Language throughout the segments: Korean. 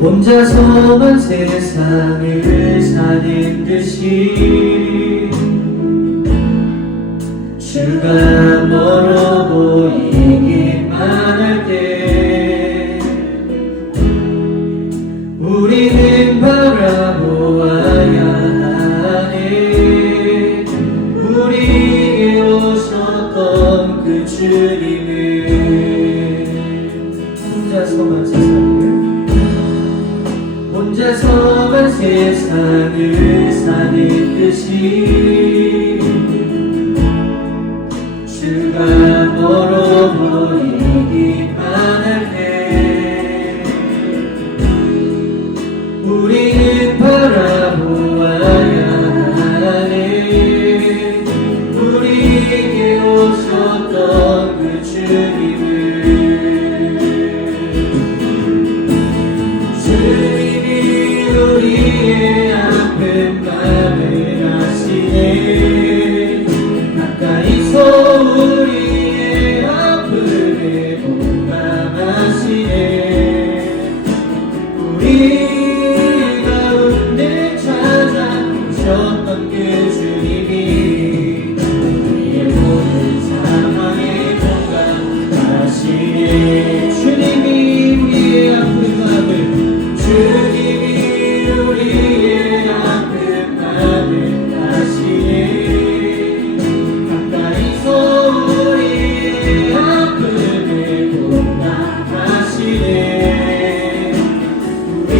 혼자서만 세상을 사는 듯이 주가 멀어 보이기만 할 때 우리는 바라보아야 하네. 우리에게 오셨던 그 주님을. 혼자서만 세상을 사는 듯이 주가 멀어 보이기만 할 때 우리는 바라보아야 하네. 우리에게 오셨던 그 주님을. 우리의 아픈 맘을 아시네. 가까이서 우리의 아픔에 공감하시네. 우리 가운데 찾아오셨던 그 주님이 우리의 모든 상황에 공감하시네. 주님이 우리의 아픈 맘을 우리의 아픈 맘을 아시네. 가까이서 우리의 아픔에 공감하시네. 우리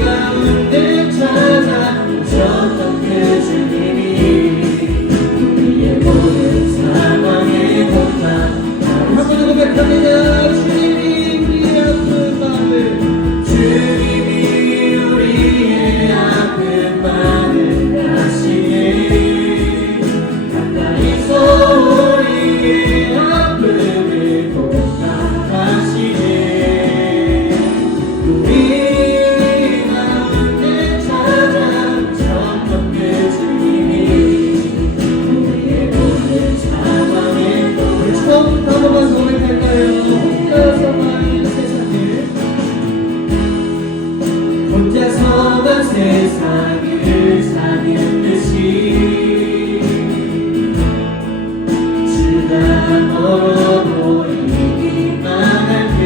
가운데 찾아오셨던 그 주님이 우리의 모든 상황에 공감하시네. 한 번 더 고백합니다. 주님이 우리의 아픈 맘을 우리의 아픈 맘을 아시네. 가까이서 우리의 아픔을 공감하시네. 우리 가운데 찾아오셨던 그 주님이 우리의 모든 상황에. 우리 처음부터 한 번만 고백할까요? 혼자서만 세상을 사는 듯이 주가 멀어 보이기만 할 때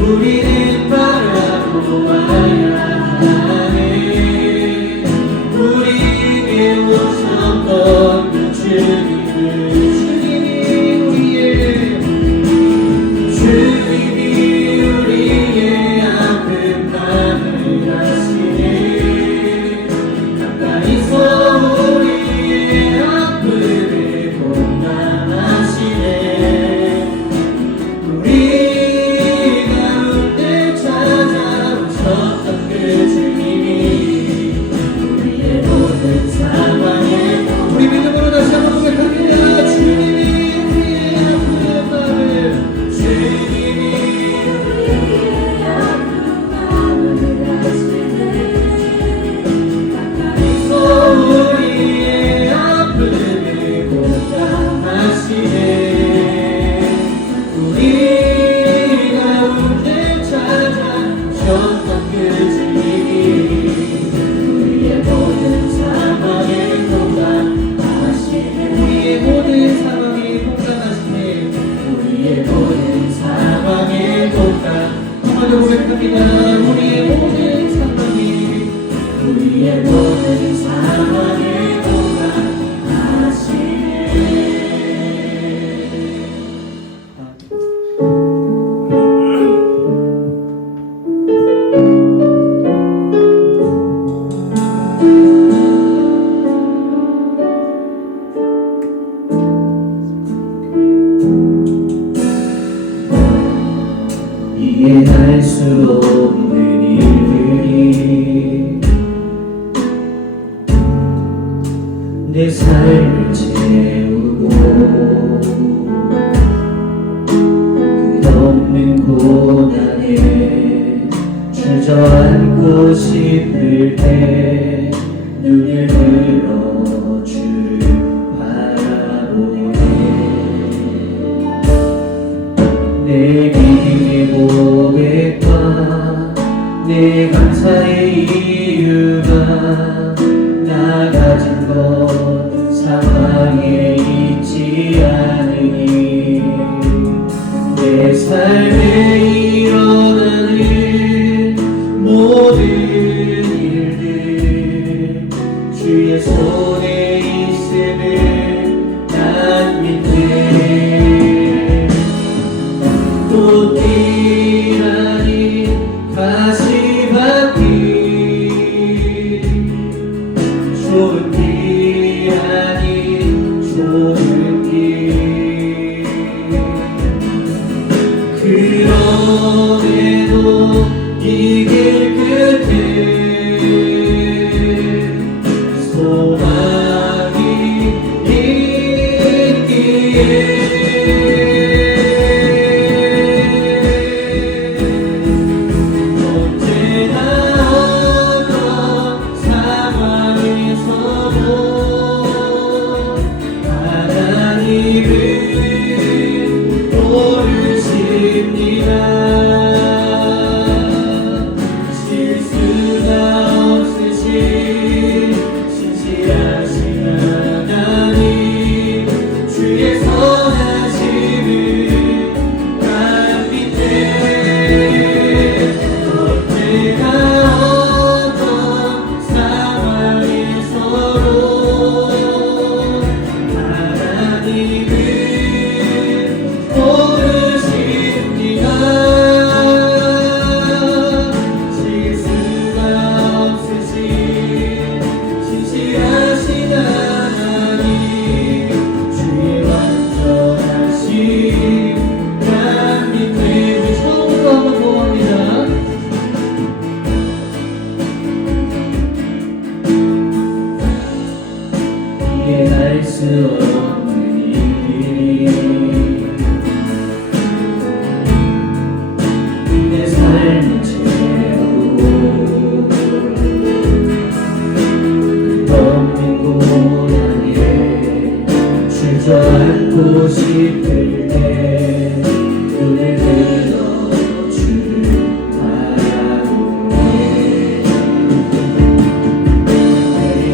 우리는 바라보아야 하네. 우리에게 오셨던 그 주님을. 주님이 우리의 아픈 맘을 아시네. 가까이서 우리의 아픔에 공감하시네. 우리 가운데 찾아오셨던 그 주님이 우리의 모든 상황에. 우리 믿음으로 다시 한번 고백합니다. 주님이 우리의 아픈 맘을 고백합니다. 우리의 모든 상황이 우리의 모든 상황에 공감하시네. 이해할 수 없는 일들이 내 삶을 채우고 끝없는 고난에 주저앉고 싶을 때 우리의 고백과 내 감사의 이유가 나 가진 것 상황에 있지 않으니 내 삶에 일어나는 모든 일들 주의 손에 있음을 난 믿네. 꽃길 아닌 가시밭길 좋은 길 아닌 좋은 길 그럼에도 이 길 끝에 소망이 있기에 알 수 없는 일이 내 삶을 채우고 덮인 고향에 주저앉고 싶을 때 눈을 들어 주를 바라보네.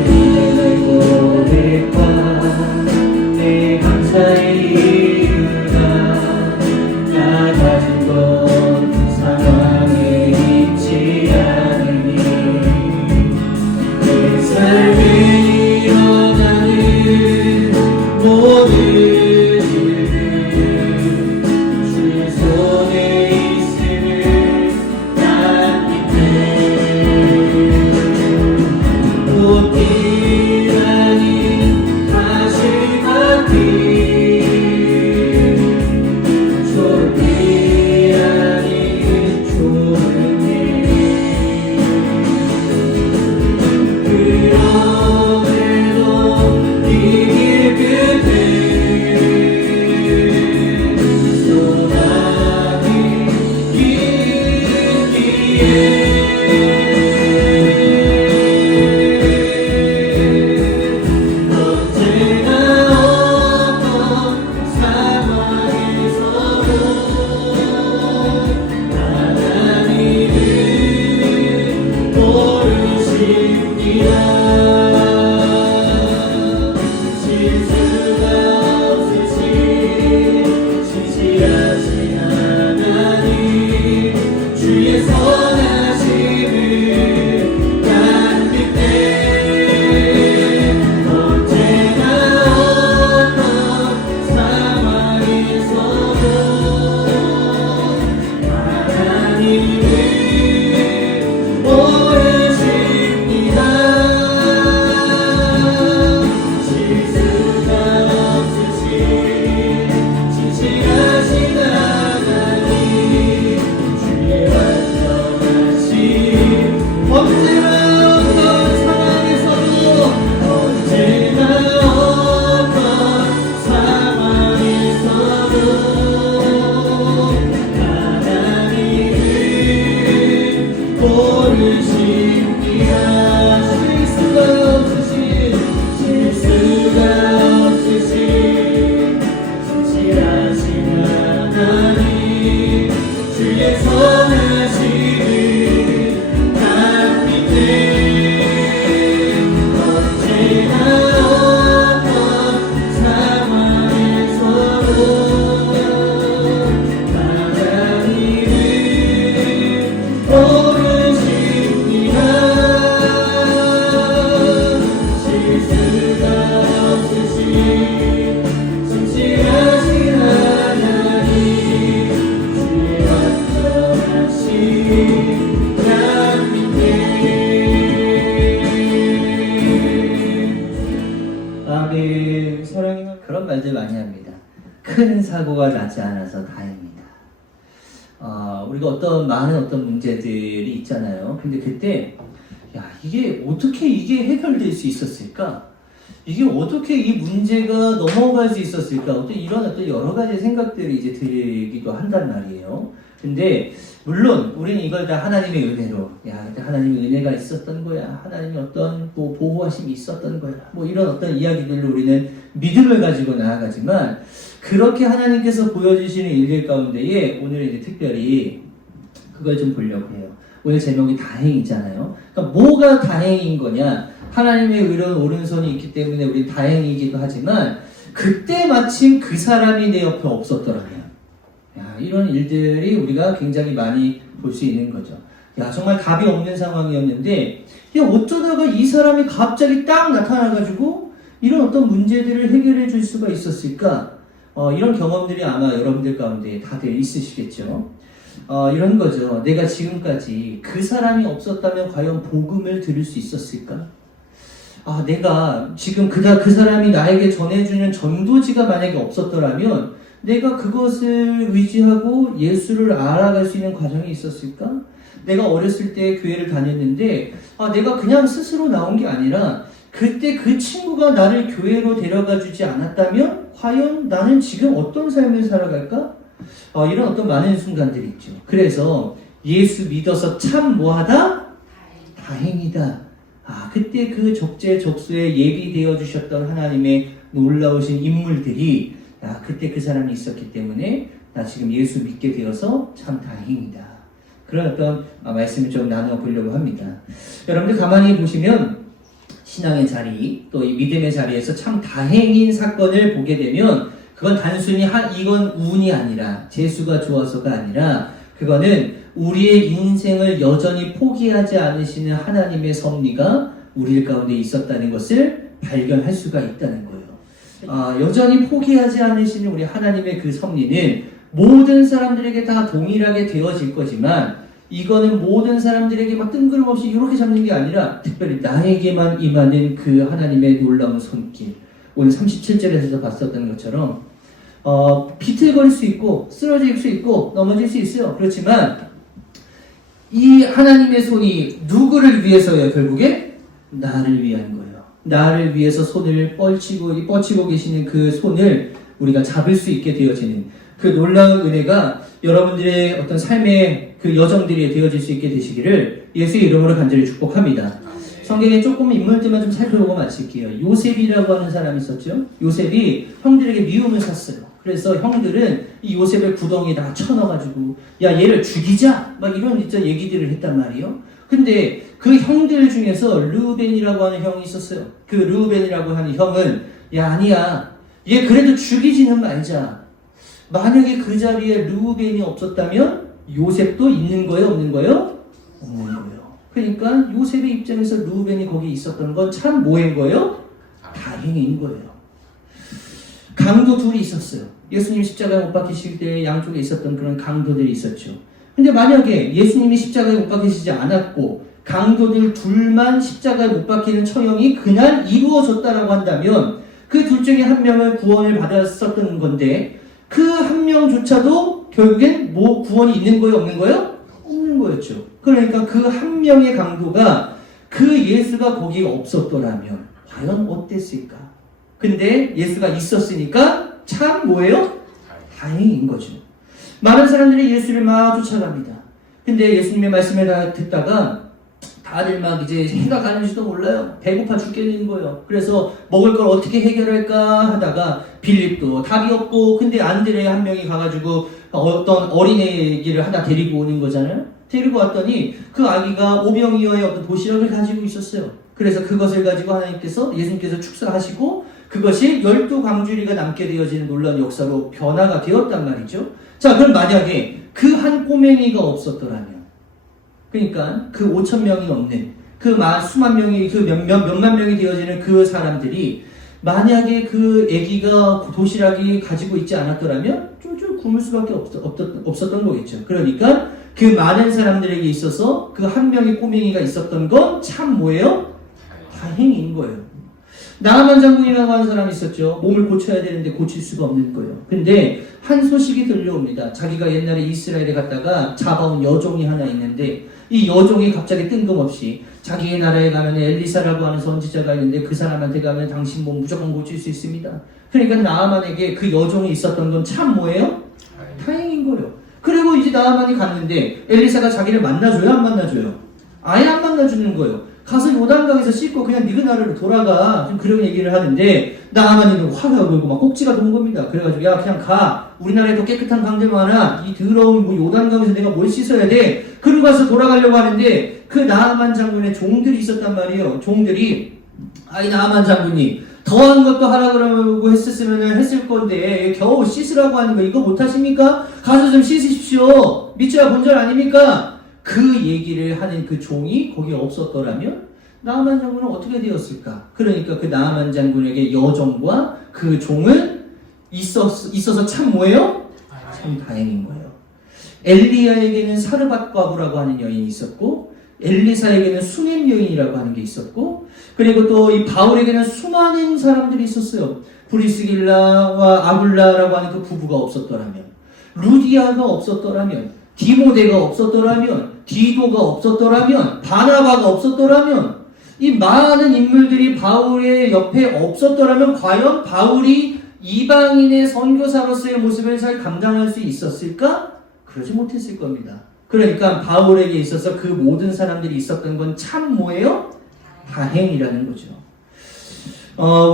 내 고백과 내 감사의 이유가 나 가진 것 상황에 있지 않으니 내 삶에 일어나는 모든 일들 주의 손에 있음을 난 믿네. 꽃길 아닌 가시밭길 좋은 길 아닌 좋은 길 그럼에도 이 길 끝에 소망이 있기에 언제나 어떤 상황에서도 하나님을 모르십니다. 실수가 없으신 진실하신 하나님 주의 선하심을 난 믿네. 언제나 어떤 상황에서도 하나님을 모르십니다. 실수가 없으신 진실하신 하나님 주의 완전하심 언제나 어떤 상황에서도 언제나 어떤 상황에서도 하나님을 모르십니다. 실수가 없으신 진실하신 하나님 큰 사고가 나지 않아서 다행입니다. 우리가 많은 문제들이 있잖아요. 근데 그때, 이게 어떻게 해결될 수 있었을까? 이게 어떻게 이 문제가 넘어갈 수 있었을까? 이런 여러 가지 생각들이 이제 들기도 한단 말이에요. 근데, 물론, 우리는 이걸 다 하나님의 은혜로, 하나님의 은혜가 있었던 거야. 하나님의 보호하심이 있었던 거야. 이런 이야기들로 우리는 믿음을 가지고 나아가지만, 그렇게 하나님께서 보여주시는 일들 가운데에 오늘 이제 특별히 그걸 좀 보려고 해요. 오늘 제목이 다행이잖아요. 그러니까 뭐가 다행인 거냐? 하나님의 의로운 오른손이 있기 때문에 우리 다행이기도 하지만 그때 마침 그 사람이 내 옆에 없었더라면 이런 일들이 우리가 굉장히 많이 볼 수 있는 거죠. 정말 답이 없는 상황이었는데 어쩌다가 이 사람이 갑자기 딱 나타나가지고 이런 문제들을 해결해 줄 수가 있었을까? 이런 경험들이 아마 여러분들 가운데 다들 있으시겠죠. 이런 거죠. 내가 지금까지 그 사람이 없었다면 과연 복음을 들을 수 있었을까? 내가 지금 그 사람이 나에게 전해주는 전도지가 만약에 없었더라면 내가 그것을 의지하고 예수를 알아갈 수 있는 과정이 있었을까? 내가 어렸을 때 교회를 다녔는데 내가 그냥 스스로 나온 게 아니라 그때 그 친구가 나를 교회로 데려가 주지 않았다면 과연 나는 지금 어떤 삶을 살아갈까? 이런 많은 순간들이 있죠. 그래서 예수 믿어서 참 뭐하다? 다행이다. 그때 그 적재적소에 예비되어 주셨던 하나님의 놀라우신 인물들이 그때 그 사람이 있었기 때문에 나 지금 예수 믿게 되어서 참 다행이다. 그런 말씀을 좀 나누어 보려고 합니다. 여러분들 가만히 보시면 신앙의 자리, 또 이 믿음의 자리에서 참 다행인 사건을 보게 되면 그건 단순히 이건 운이 아니라 재수가 좋아서가 아니라 그거는 우리의 인생을 여전히 포기하지 않으시는 하나님의 섭리가 우리 가운데 있었다는 것을 발견할 수가 있다는 거예요. 여전히 포기하지 않으시는 우리 하나님의 그 섭리는 모든 사람들에게 다 동일하게 되어질 거지만 이거는 모든 사람들에게 뜬금없이 이렇게 잡는 게 아니라 특별히 나에게만 임하는 그 하나님의 놀라운 손길. 오늘 37절에서 봤었던 것처럼 비틀거릴 수 있고 쓰러질 수 있고 넘어질 수 있어요. 그렇지만 이 하나님의 손이 누구를 위해서요? 결국에 나를 위한 거예요. 나를 위해서 손을 뻗치고 계시는 그 손을 우리가 잡을 수 있게 되어지는 그 놀라운 은혜가 여러분들의 삶의 그 여정들이 되어질 수 있게 되시기를 예수의 이름으로 간절히 축복합니다. 성경에 조금 인물들만 좀 살펴보고 마칠게요. 요셉이라고 하는 사람이 있었죠. 요셉이 형들에게 미움을 샀어요. 그래서 형들은 이 요셉의 구덩이에 다 쳐넣어가지고 얘를 죽이자 이런 얘기들을 했단 말이에요. 근데 그 형들 중에서 르우벤이라고 하는 형이 있었어요. 그 르우벤이라고 하는 형은 아니야, 얘 그래도 죽이지는 말자. 만약에 그 자리에 르우벤이 없었다면 요셉도 있는 거예요, 없는 거예요? 없는 거예요. 그러니까 요셉의 입장에서 르우벤이 거기 있었던 건 참 뭐인 거예요? 다행인 거예요. 강도 둘이 있었어요. 예수님 십자가에 못 박히실 때 양쪽에 있었던 그런 강도들이 있었죠. 근데 만약에 예수님이 십자가에 못 박히시지 않았고 강도들 둘만 십자가에 못 박히는 처형이 그날 이루어졌다라고 한다면 그 둘 중에 한 명을 구원을 받았었던 건데 그 한 명조차도 결국엔 구원이 있는 거예요, 없는 거예요? 없는 거였죠. 그러니까 그 한 명의 강도가 그 예수가 거기 없었더라면 과연 어땠을까? 근데 예수가 있었으니까 참 뭐예요? 다행인 거죠. 많은 사람들이 예수를 막 쫓아갑니다. 근데 예수님의 말씀을 듣다가 다들 이제 해가 가는지도 몰라요. 배고파 죽겠는 거예요. 그래서 먹을 걸 어떻게 해결할까 하다가 빌립도 답이 없고, 근데 안드레 한 명이 가가지고 어떤 어린애기를 하나 데리고 오는 거잖아요. 데리고 왔더니 그 아기가 오병이어의 도시락을 가지고 있었어요. 그래서 그것을 가지고 예수님께서 축사하시고 그것이 12광주리가 남게 되어지는 놀라운 역사로 변화가 되었단 말이죠. 자, 그럼 만약에 그 한 꼬맹이가 없었더라면, 그러니까 그 5,000명이 넘는 그 수만 명이 그 몇만 명이 되어지는 그 사람들이 만약에 그 아기가 도시락이 가지고 있지 않았더라면 쫄쫄 굶을 수밖에 없었던 거겠죠. 그러니까 그 많은 사람들에게 있어서 그 한 명의 꼬맹이가 있었던 건 참 뭐예요? 다행인 거예요. 나아만 장군이라고 하는 사람이 있었죠. 몸을 고쳐야 되는데 고칠 수가 없는 거예요. 근데 한 소식이 들려옵니다. 자기가 옛날에 이스라엘에 갔다가 잡아온 여종이 하나 있는데 이 여종이 갑자기 뜬금없이 자기의 나라에 가면 엘리사라고 하는 선지자가 있는데 그 사람한테 가면 당신 몸 무조건 고칠 수 있습니다. 그러니까 나아만에게 그 여종이 있었던 건 참 뭐예요? 다행인 거예요. 그리고 이제 나아만이 갔는데 엘리사가 자기를 만나줘요? 안 만나줘요? 아예 안 만나주는 거예요. 가서 요단강에서 씻고 그냥 니그 나라로 돌아가. 좀 그런 얘기를 하는데 나아만이는 화가 오르고 막 꼭지가 도는 겁니다. 그래가지고 야 그냥 가. 우리나라에도 깨끗한 강들 많아. 이 더러운 뭐 요단강에서 내가 뭘 씻어야 돼. 그러고 가서 돌아가려고 하는데 그 나아만 장군의 종들이 있었단 말이에요. 종들이 아이 나아만 장군이 더한 것도 하라 그러고 했을 건데 겨우 씻으라고 하는 거 이거 못하십니까? 가서 좀 씻으십시오. 밑지와 본절 아닙니까? 그 얘기를 하는 그 종이 거기에 없었더라면 나아만 장군은 어떻게 되었을까? 그러니까 그 나아만 장군에게 여종과 그 종은 있어서 참 뭐예요? 참 다행인 거예요. 엘리야에게는 사르밧 과부라고 하는 여인이 있었고 엘리사에게는 수넴 여인이라고 하는 게 있었고 그리고 또 이 바울에게는 수많은 사람들이 있었어요. 브리스길라와 아굴라라고 하는 그 부부가 없었더라면 루디아가 없었더라면 디모데가 없었더라면 디도가 없었더라면 바나바가 없었더라면 이 많은 인물들이 바울의 옆에 없었더라면 과연 바울이 이방인의 선교사로서의 모습을 잘 감당할 수 있었을까? 그러지 못했을 겁니다. 그러니까 바울에게 있어서 그 모든 사람들이 있었던 건 참 뭐예요? 다행이라는 거죠.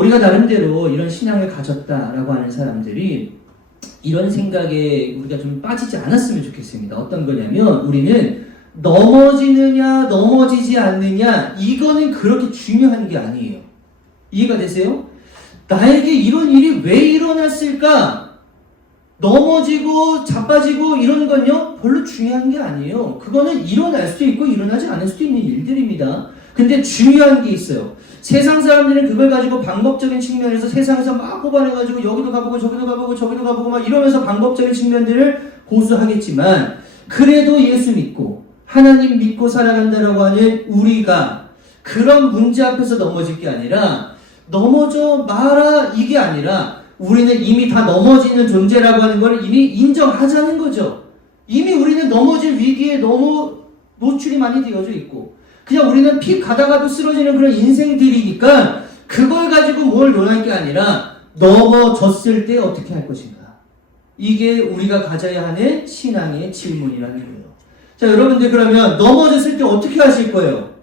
우리가 나름대로 이런 신앙을 가졌다라고 하는 사람들이 이런 생각에 우리가 좀 빠지지 않았으면 좋겠습니다. 어떤 거냐면 우리는 넘어지느냐 넘어지지 않느냐 이거는 그렇게 중요한 게 아니에요. 이해가 되세요? 나에게 이런 일이 왜 일어났을까? 넘어지고 자빠지고 이런 건요 별로 중요한 게 아니에요. 그거는 일어날 수도 있고 일어나지 않을 수도 있는 일들입니다. 근데 중요한 게 있어요. 세상 사람들은 그걸 가지고 방법적인 측면에서 세상에서 막 뽑아내가지고 여기도 가보고 저기도 가보고 저기도 가보고 막 이러면서 방법적인 측면들을 고수하겠지만 그래도 예수 믿고 하나님 믿고 살아간다라고 하는 우리가 그런 문제 앞에서 넘어질 게 아니라 넘어져 마라 이게 아니라 우리는 이미 다 넘어지는 존재라고 하는 걸 이미 인정하자는 거죠. 이미 우리는 넘어질 위기에 너무 노출이 많이 되어져 있고 그냥 우리는 픽 가다가도 쓰러지는 그런 인생들이니까 그걸 가지고 뭘 논할 게 아니라 넘어졌을 때 어떻게 할 것인가. 이게 우리가 가져야 하는 신앙의 질문이라는 거예요. 자, 여러분들 그러면 넘어졌을 때 어떻게 하실 거예요?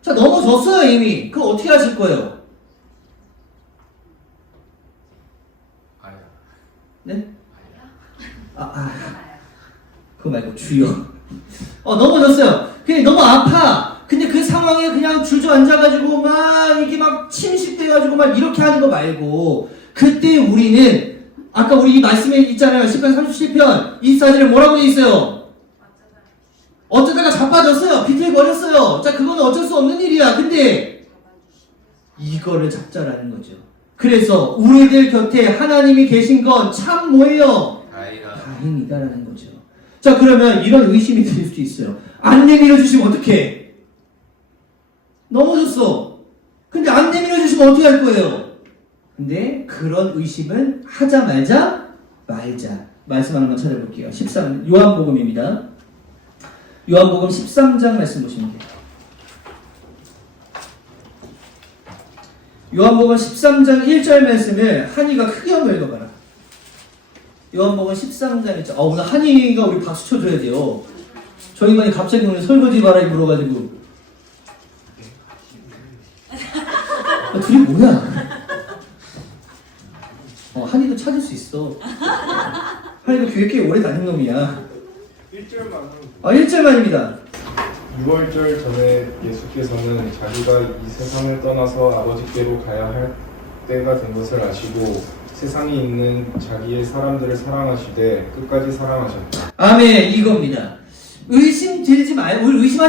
자, 넘어졌어요 이미. 그거 어떻게 하실 거예요? 네? 그거 말고 주여. 넘어졌어요. 그냥 너무 아파. 근데 그 상황에 그냥 주저앉아가지고 막 이게 막 침식돼가지고 막 이렇게 하는 거 말고 그때 우리는 아까 우리 이 말씀에 있잖아요. 10편 37편 24절에 뭐라고 돼 있어요? 어쩌다가 자빠졌어요. 비틀거렸어요. 자, 그건 어쩔 수 없는 일이야. 근데 이거를 잡자라는 거죠. 그래서 우리들 곁에 하나님이 계신 건 참 뭐예요? 다행이다라는 거죠. 자, 그러면 이런 의심이 들 수도 있어요. 안 내밀어 주시면 어떡해? 넘어졌어. 근데 안 내밀어 주시면 어떻게 할 거예요? 근데 그런 의심은 하자 말자. 말씀 하나만 찾아볼게요. 요한복음입니다. 요한복음 13장 말씀 보시면 돼요. 요한복음 13장 1절 말씀을 한이가 크게 한번 읽어봐라. 요한복음 13장 1절. 오늘 한이가 우리 박수 쳐줘야 돼요. 저 인간이 갑자기 오늘 설거지 바라기 물어가지고. 둘이 뭐야? 한이도 찾을 수 있어. 한이도 교회 꽤 오래 다닌 놈이야. 1절만. 1절만입니다. 6월절 전에 예수께서는 자기가 이 세상을 떠나서 아버지께로 가야 할 때가 된 것을 아시고 세상에 있는 자기의 사람들을 사랑하시되 끝까지 사랑하셨다. 아멘. 이겁니다. 의심하지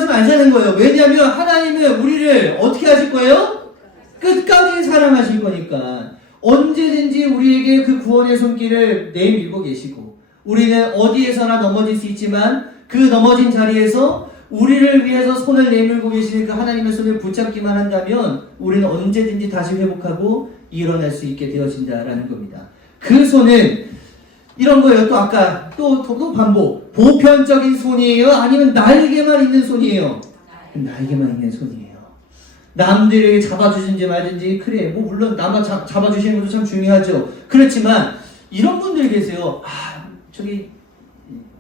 말자는 거예요. 왜냐하면 하나님은 우리를 어떻게 하실 거예요? 끝까지 사랑하실 거니까. 언제든지 우리에게 그 구원의 손길을 내밀고 계시고 우리는 어디에서나 넘어질 수 있지만 그 넘어진 자리에서 우리를 위해서 손을 내밀고 계시는 그 하나님의 손을 붙잡기만 한다면 우리는 언제든지 다시 회복하고 일어날 수 있게 되어진다라는 겁니다. 그 손은 이런 거예요. 또 아까 또 반복. 보편적인 손이에요? 아니면 날개만 있는 손이에요? 날개만 있는 손이에요. 남들에게 잡아주든지 말든지 그래 뭐 물론 남 잡아주시는 것도 참 중요하죠. 그렇지만 이런 분들 계세요. 저기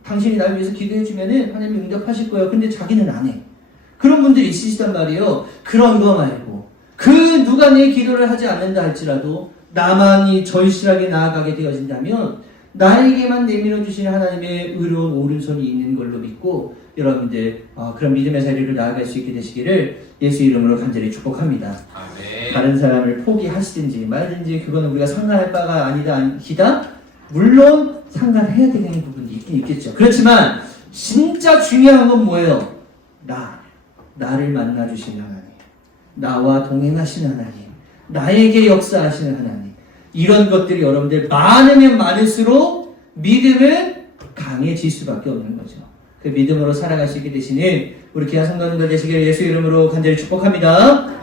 당신이 나를 위해서 기도해주면은 하나님이 응답하실 거예요. 근데 자기는 안 해. 그런 분들이 있으시단 말이에요. 그런 거 말고 그 누가 내 기도를 하지 않는다 할지라도 나만이 절실하게 나아가게 되어진다면 나에게만 내밀어 주시는 하나님의 의로운 오른손이 있는 걸로 믿고 여러분들 그런 믿음의 자리로 나아갈 수 있게 되시기를 예수 이름으로 간절히 축복합니다. 아멘. 다른 사람을 포기하시든지 말든지 그거는 우리가 상관할 바가 아니다. 물론 상관해야 되는 부분이 있긴 있겠죠. 그렇지만 진짜 중요한 건 뭐예요? 나를 만나주시는 하나님, 나와 동행하시는 하나님, 나에게 역사하시는 하나님, 이런 것들이 여러분들 많으면 많을수록 믿음은 강해질 수밖에 없는 거죠. 그 믿음으로 살아가시게 되시는 우리 귀한 성도님들 되시기를 예수 이름으로 간절히 축복합니다.